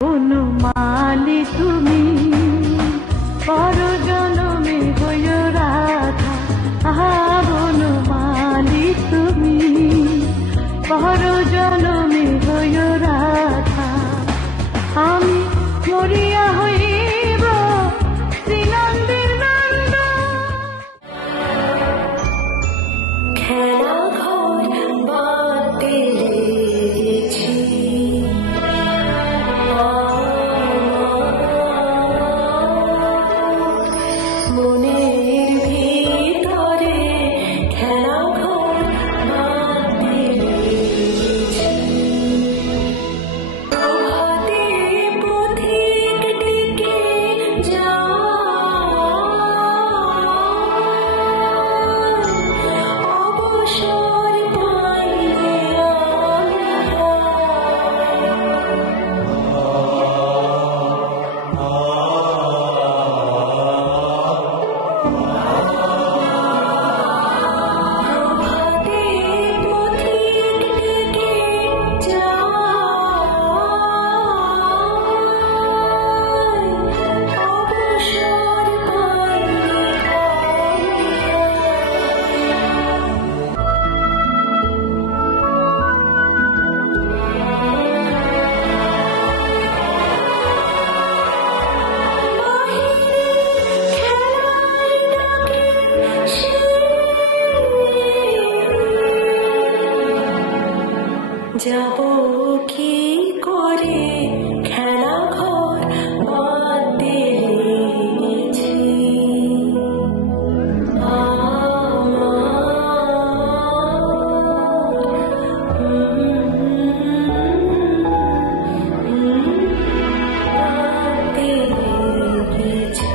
বনমালী তুমি পরজনমে হইও রাধা, আহা বনমালী তুমি পরজনমে হইও রাধা। আমি মরিয়া হইব শ্রীনন্দের নন্দ। খেলা ঘর বাতে লেগেছি, মনের ভিতরে খেলা ঘর বাতে লেগেছি। প্রভাতে পথিক ডেকে অবসর পাইলে প্রভাতে পথিক ডেকে অবসর পাইলে যাব কি করে খেলা ঘর বাতে লেগেছি। বাতে লেগেছি।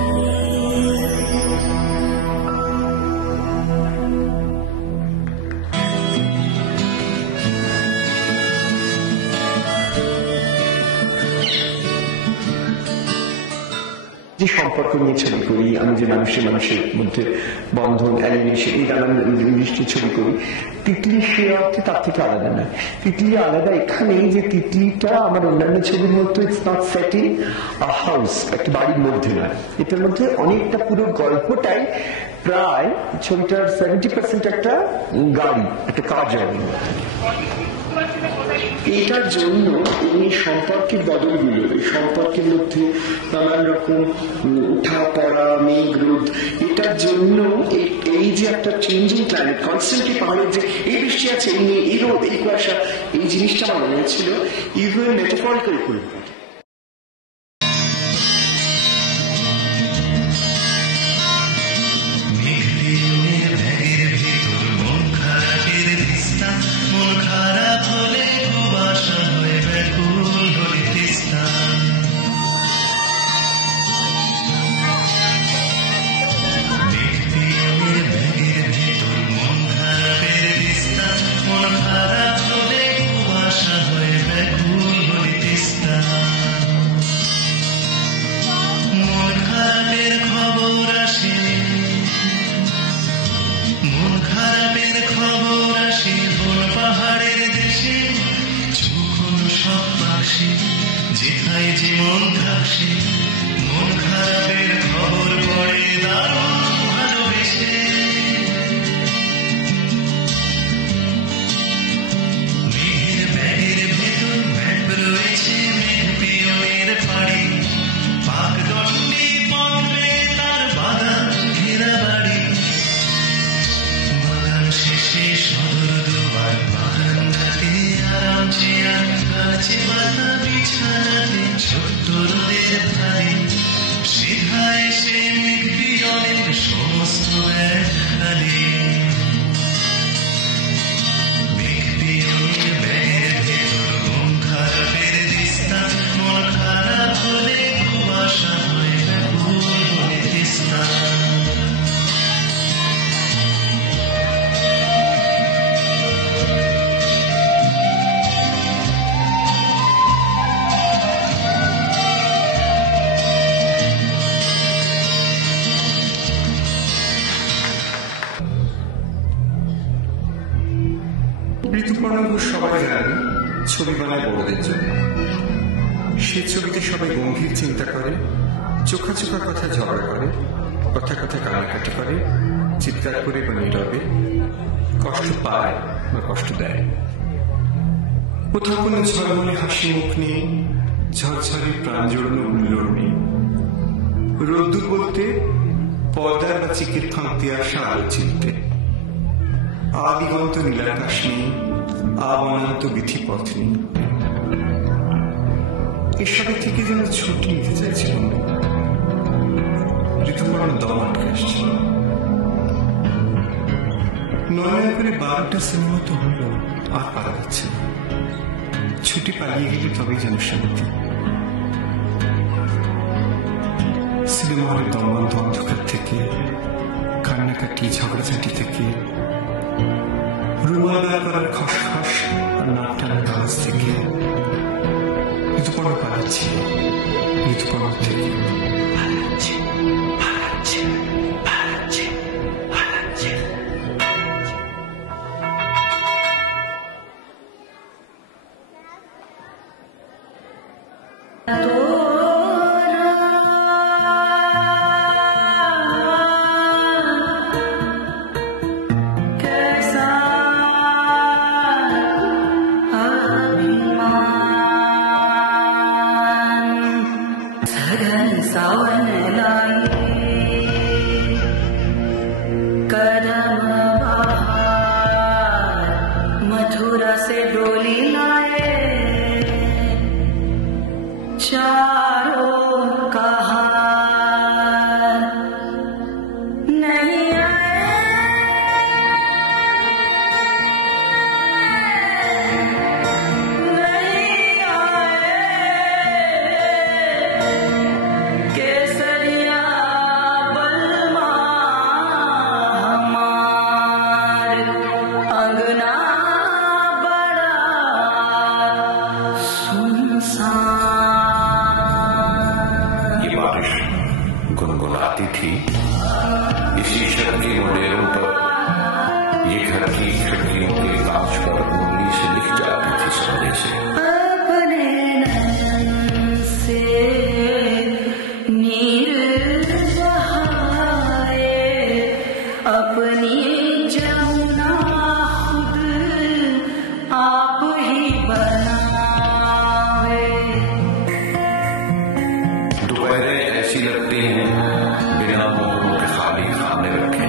যে সম্পর্ক নিয়ে ছবি করি আমি, যে মানুষের মানুষের মধ্যে বন্ধন, অ্যানিমেশন, এই নানান জিনিসটি ছবি করি, তিতলি সে অর্থে তার থেকে আলাদা নয়। তিতলি আলাদা এখানেই যে তিতলিটা আমার অন্যান্য ছবির মধ্যে it's not set in a house, একটা বাড়ির মধ্যে নয়, এটার মধ্যে অনেকটা পুরো গল্পটাই প্রায় ছবিটার 70% একটা গাড়ি, একটা কাজের মধ্যে। এটার জন্য এই সম্পর্কের বদলগুলো, এই সম্পর্কের মধ্যে নানান রকম উঠা পড়া, মেঘ রোদ, এটার জন্য এই যে একটা চেঞ্জিং ক্লাইমেট, কনস্ট্যান্টলি পাহাড়ের যে এই বৃষ্টি আছে, এই মেঘ, এই রোদ, এই কুয়াশা, এই জিনিসটা আমার মনে হচ্ছিল ইভেন মেটাফরিক্যাল করে। যেথায় যে মন ঘাসে, মন খারাপের খবর পড়ে দারুণ ভালোবেসে। মেঘের ব্যাগের ভেতর ম্যাপ রয়েছে, মেঘ পিয়নের ফাড়ি, পাকদণ্ডে পথে তার বাগান ঘেরা বাড়ি। বাগান শেষে সদর দুয়ার, বারান্দাতে আরাম চেয়ার, গাছে পাতা বিছানাতে ছোট্ট রোদের ধারে, সিধা এসে মেঘ পিয়নের সমস্ত ব্যাগ খালি। মেঘ পিয়নের ব্যাগের ভেতর মন খারাপের দিস্তা, মন খারাপ হলে কুয়াশা হয় ব্যাকুল হয়ে তিস্তা। ঋতুপর্ণ ঘোষ সবাই জানে ছবি বানায় বড়দের জন্য, সে ছবিতে সবাই গম্ভীর চিন্তা করে, চোখা চোখা কথা ঝগড়া করে, কথা কথা কান্নাকাটি করে, চিৎকার করে বা নীরবে, কষ্ট পায় বা কষ্ট দেয়। কোথাও কোনো ঝলমলে হাসি মুখ নেই, ঝরঝরে প্রাণ জোড়ানো হুল্লোড় নেই। রোদ্দুর বলতে পর্দার বা চিকের ফাঁক দিয়ে আসা আলো চিনতে। আদিগন্ত নীলাকাশ নেই, অনন্ত বিধিপথ নেই। এসবের থেকে যেন ছুটি নিতে চাইছিলাম, ঋতুপর্ণ দম আটকে আসছিল। নয় করে 12টা সিনেমা তো হলো, আর পারা যাচ্ছে না। ছুটি পালিয়ে গেলে তবেই যেন শান্তি। সিনেমা হলের দমবন্ধ অন্ধকার থেকে, কান্নাকাটি ঝগড়াঝাটি থেকে, রুমাল বের করার খসখস আর নাক টানার আওয়াজ থেকে ঋতুপর্ণ পালাচ্ছে, ঋতুপর্ণ থেকে পালাচ্ছে, পালাচ্ছে, পালাচ্ছে, পালাচ্ছে। सावन लाए कदम बहार, मथुरा से डोली लाए चारों कहार नहीं गुनगुनाती थी इसी शहर की मुंडेरों पर, ये घर की खिड़कियों के कांच पर उंगली से लिख जाती थी सपने से। अपने नैन से नीर बहाए, अपनी जमुना खुद आप ही बनावे। दोपहरें ऐसी लगती हैं बिना मोहरों के खाली खाने रखे,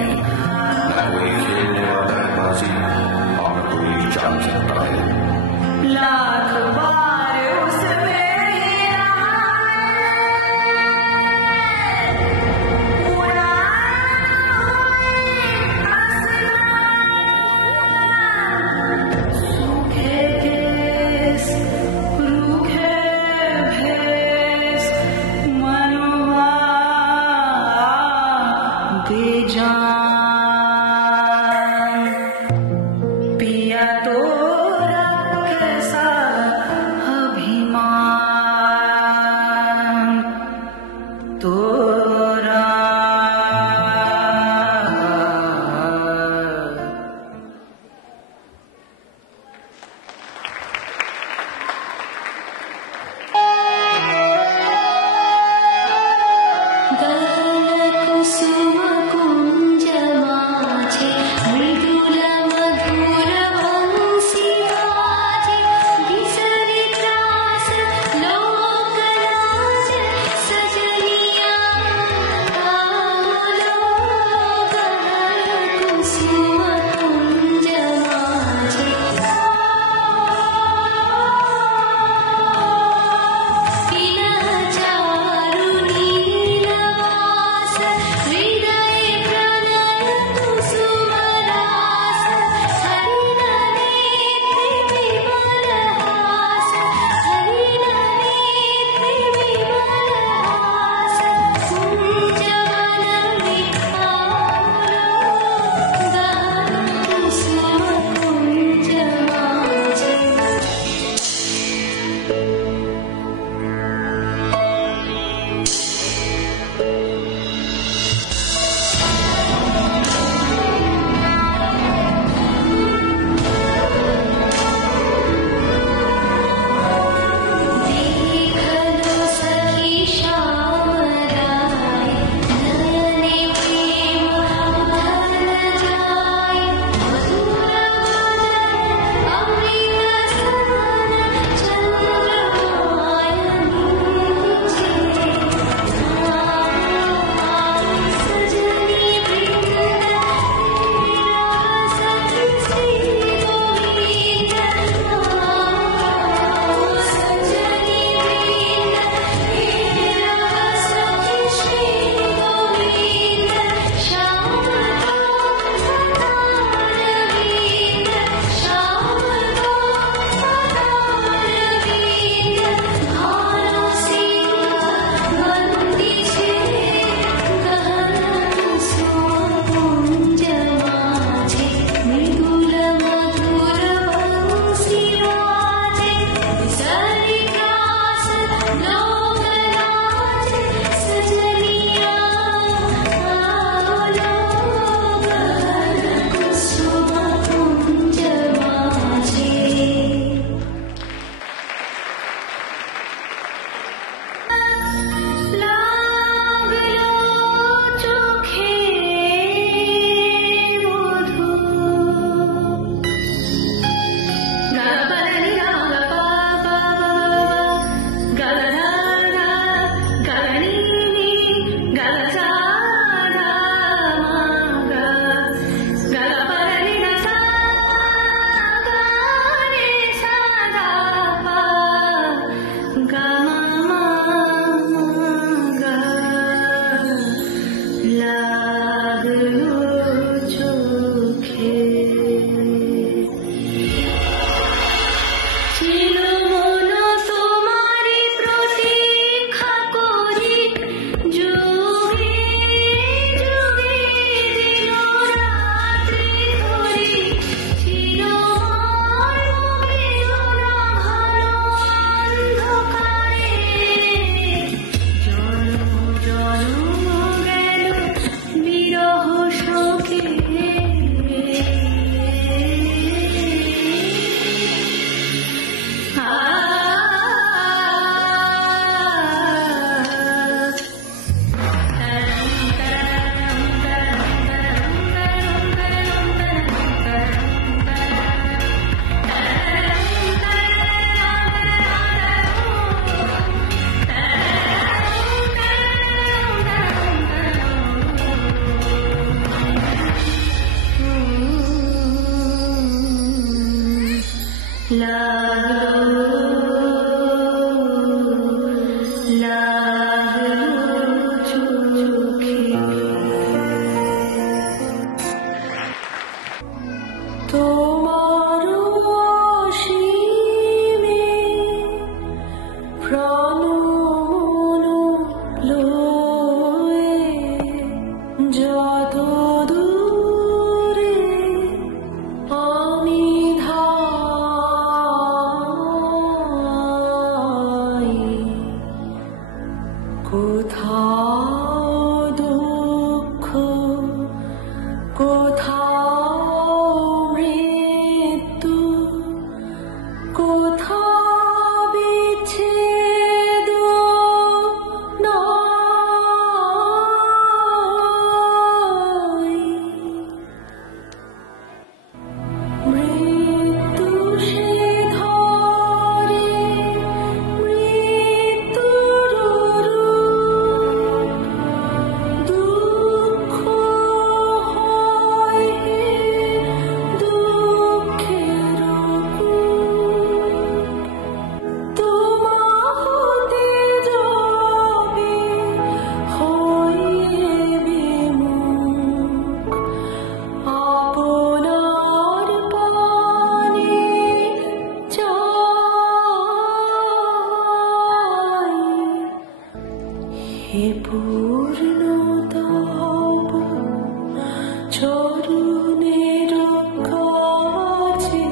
न कोई खेलने वाला है बाजी और न कोई जान सकता है। लाख এ পূর্ণতম চরণের কাছে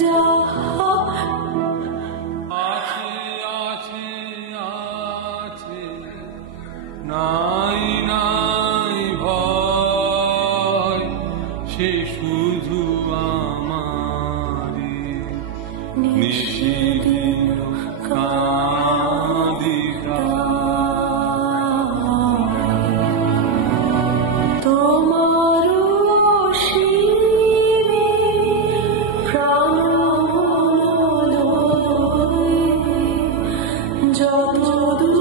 যাহা আছে আছে আছে নাই নাই ভয় সে শুধু আমারি নিশিদিন কাঁদিকা তোমার শিরে প্রাণ যত